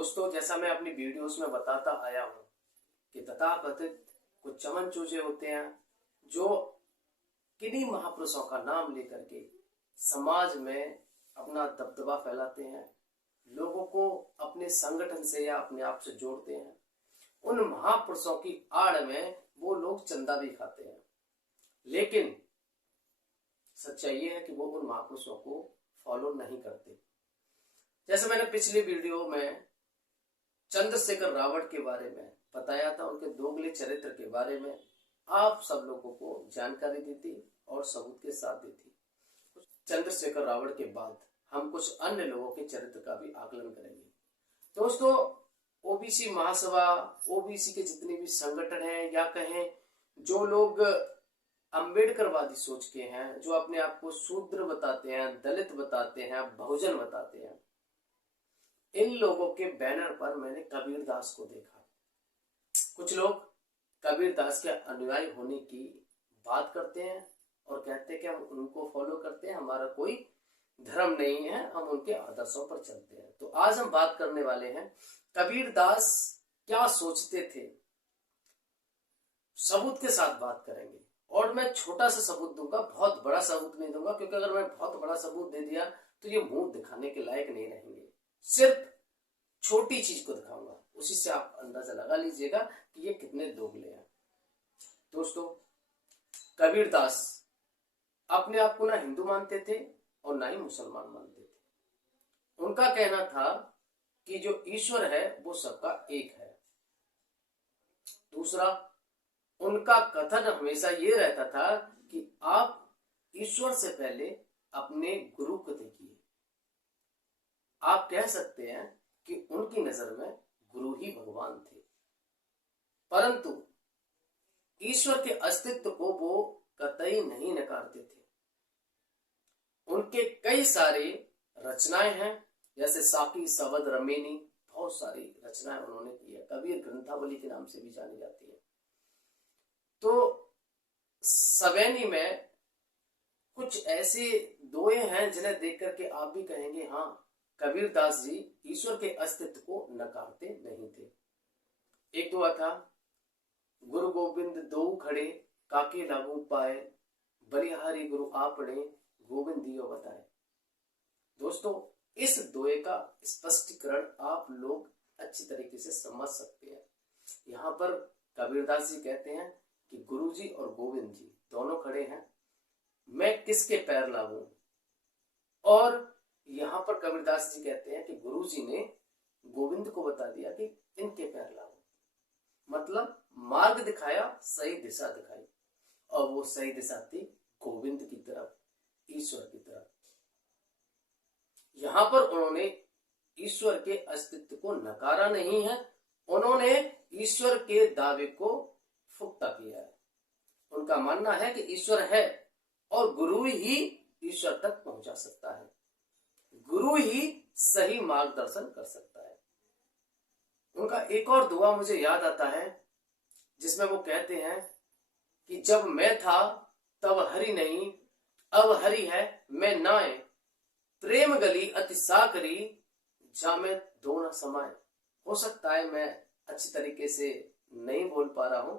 दोस्तों, जैसा मैं अपनी वीडियोस में बताता आया हूँ कि तथाकथित कुछ चमन चूजे होते हैं जो किन्हीं महापुरुषों का नाम लेकर के समाज में अपना दबदबा फैलाते हैं, लोगों को अपने संगठन से या अपने आप से जोड़ते हैं। उन महापुरुषों की आड़ में वो लोग चंदा भी खाते हैं, लेकिन सच्चाई ये है कि वो उन महापुरुषों को फॉलो नहीं करते। जैसे मैंने पिछली वीडियो में चंद्रशेखर रावत के बारे में बताया था, उनके दोगले चरित्र के बारे में आप सब लोगों को जानकारी दी थी और सबूत के साथ दी थी। चंद्रशेखर रावत के बाद हम कुछ अन्य लोगों के चरित्र का भी आकलन करेंगे। दोस्तों, ओबीसी महासभा, ओबीसी के जितने भी संगठन हैं या कहें जो लोग अंबेडकरवादी सोच के हैं, जो अपने आप को शूद्र बताते हैं, दलित बताते हैं, बहुजन बताते हैं, इन लोगों के बैनर पर मैंने कबीरदास को देखा। कुछ लोग कबीरदास के अनुयायी होने की बात करते हैं और कहते हैं कि हम उनको फॉलो करते हैं, हमारा कोई धर्म नहीं है, हम उनके आदर्शों पर चलते हैं। तो आज हम बात करने वाले हैं कबीरदास क्या सोचते थे, सबूत के साथ बात करेंगे। और मैं छोटा सा सबूत दूंगा, बहुत बड़ा सबूत नहीं दूंगा, क्योंकि अगर मैं बहुत बड़ा सबूत दे दिया तो ये मुंह दिखाने के लायक नहीं रहेंगे। सिर्फ छोटी चीज को दिखाऊंगा, उसी से आप अंदाजा लगा लीजिएगा कि ये कितने दोगले हैं। दोस्तों, कबीरदास अपने आप को ना हिंदू मानते थे और ना ही मुसलमान मानते थे। उनका कहना था कि जो ईश्वर है वो सबका एक है। दूसरा, उनका कथन हमेशा ये रहता था कि आप ईश्वर से पहले अपने गुरु को देखिए। आप कह सकते हैं कि उनकी नजर में गुरु ही भगवान थे, परंतु ईश्वर के अस्तित्व को वो कतई नहीं नकारते थे। उनके कई सारे रचनाएं हैं, जैसे साकी, सवद, रमेनी, बहुत सारी रचनाएं उन्होंने की है। कबीर ग्रंथावली के नाम से भी जानी जाती है। तो सवैनी में कुछ ऐसे दोहे हैं जिन्हें देख करके आप भी कहेंगे हाँ, कबीरदास जी ईश्वर के अस्तित्व को नकारते नहीं थे। एक दुआ था, गुरु गोविंद दो खड़े, काके लागू पाए, बलिहारी गुरु आपने, गोविंद दियो बताए। दोस्तों, इस दोहे का स्पष्टीकरण आप लोग अच्छी तरीके से समझ सकते हैं। यहाँ पर कबीरदास जी कहते हैं कि गुरु जी और गोविंद जी दोनों खड़े हैं, मैं किसके पैर लागू। और यहाँ पर कबीरदास जी कहते हैं कि गुरु जी ने गोविंद को बता दिया कि इनके पैर लागू, मतलब मार्ग दिखाया, सही दिशा दिखाई, और वो सही दिशा थी गोविंद की तरफ, ईश्वर की तरफ। यहां पर उन्होंने ईश्वर के अस्तित्व को नकारा नहीं है, उन्होंने ईश्वर के दावे को पुख्ता किया है। उनका मानना है कि ईश्वर है और गुरु ही ईश्वर तक पहुंचा सकता है, गुरु ही सही मार्गदर्शन कर सकता है। उनका एक और दुआ मुझे याद आता है, जिसमें वो कहते हैं कि जब मैं था तब हरि नहीं, अब हरि है मैं नाए, प्रेम गली अति साकरी, जामे दो न समाए। हो सकता है मैं अच्छी तरीके से नहीं बोल पा रहा हूं,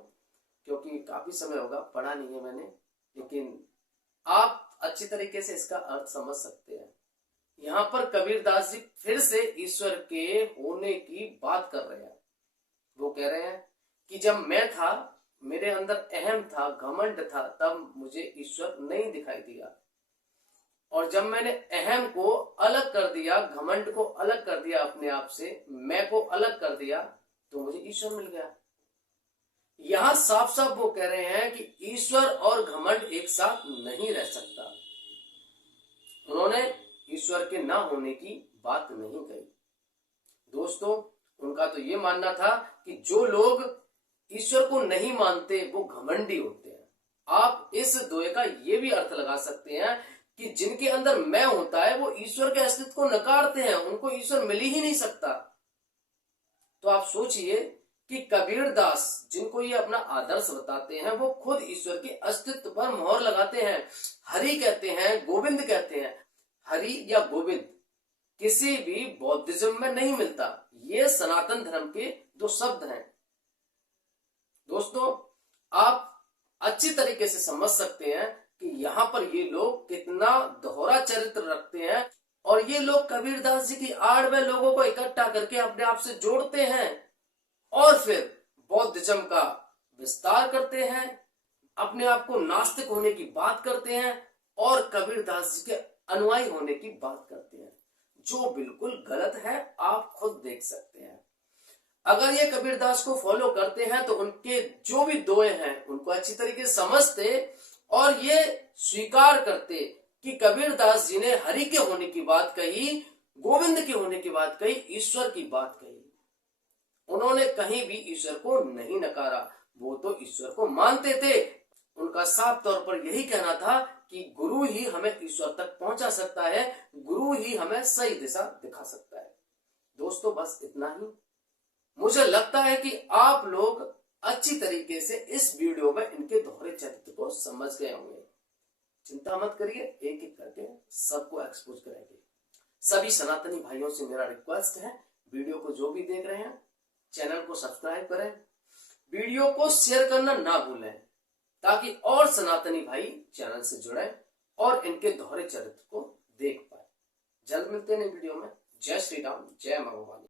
क्योंकि काफी समय होगा, पढ़ा नहीं है मैंने, लेकिन आप अच्छी तरीके से इसका अर्थ समझ सकते हैं। यहाँ पर कबीरदास जी फिर से ईश्वर के होने की बात कर रहे हैं। वो कह रहे हैं कि जब मैं था, मेरे अंदर अहम था, घमंड था, तब मुझे ईश्वर नहीं दिखाई दिया, और जब मैंने अहम को अलग कर दिया, घमंड को अलग कर दिया अपने आप से, मैं को अलग कर दिया, तो मुझे ईश्वर मिल गया। यहां साफ साफ वो कह रहे हैं कि ईश्वर और घमंड एक साथ नहीं रह सकता। उन्होंने ईश्वर के ना होने की बात नहीं कही। दोस्तों, उनका तो ये मानना था कि जो लोग ईश्वर को नहीं मानते वो घमंडी होते हैं। आप इस दोहे का ये भी अर्थ लगा सकते हैं कि जिनके अंदर मैं होता है वो ईश्वर के अस्तित्व को नकारते हैं, उनको ईश्वर मिल ही नहीं सकता। तो आप सोचिए कि कबीरदास, जिनको ये अपना आदर्श बताते हैं, वो खुद ईश्वर के अस्तित्व पर मोहर लगाते हैं। हरि कहते हैं, गोविंद कहते हैं। हरि या गोविंद किसी भी बौद्धिज्म में नहीं मिलता। ये सनातन धर्म के दो शब्द हैं। दोस्तों, आप अच्छी तरीके से समझ सकते हैं कि यहाँ पर ये लोग कितना दोहरा चरित्र रखते हैं, और ये लोग कबीरदास जी की आड़ में लोगों को इकट्ठा करके अपने आप से जोड़ते हैं और फिर बौद्धिज्म का विस्तार करते हैं, अपने आप को नास्तिक होने की बात करते हैं और कबीरदास जी के अनुयायी होने की बात करते हैं, जो बिल्कुल गलत है। आप खुद देख सकते हैं। अगर ये कबीरदास को फॉलो करते हैं तो उनके जो भी दोए हैं उनको अच्छी तरीके से समझते और ये स्वीकार करते कि कबीरदास जी ने हरि के होने की बात कही, गोविंद के होने की बात कही, ईश्वर की बात कही। उन्होंने कहीं भी ईश्वर को नहीं नकारा, वो तो ईश्वर को मानते थे। उनका साफ तौर पर यही कहना था कि गुरु ही हमें ईश्वर तक पहुंचा सकता है, गुरु ही हमें सही दिशा दिखा सकता है। दोस्तों, बस इतना ही। मुझे लगता है कि आप लोग अच्छी तरीके से इस वीडियो में इनके दोहरे चरित्र को समझ गए होंगे। चिंता मत करिए, एक एक करके सबको एक्सपोज करेंगे। सभी सनातनी भाइयों से मेरा रिक्वेस्ट है, वीडियो को जो भी देख रहे हैं चैनल को सब्सक्राइब करें, वीडियो को शेयर करना ना भूलें, ताकि और सनातनी भाई चैनल से जुड़े और इनके दोहरे चरित्र को देख पाए। जल्द मिलते हैं वीडियो में। जय श्री राम, जय मां भवानी।